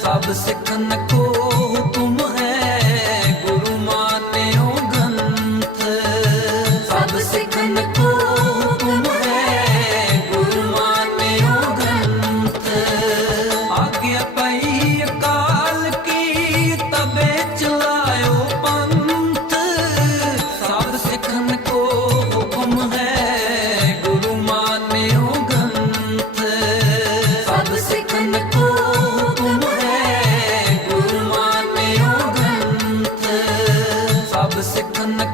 ਸਭ ਸਿੱਖਨ ਕੋ ਹੁਕਮ ਹੈ, ਗੁਰੂ ਮਾਨਿਓ ਗੰਥ ਸਭ ਸਿੱਖਨ ਕੋ ਹੁਕਮ ਹੈ, ਗੁਰੂ ਮਾਨਿਓ ਗੰਥ ਆਗਿਆ ਪਈ ਅਕਾਲ ਕੀ ਤਬੇ на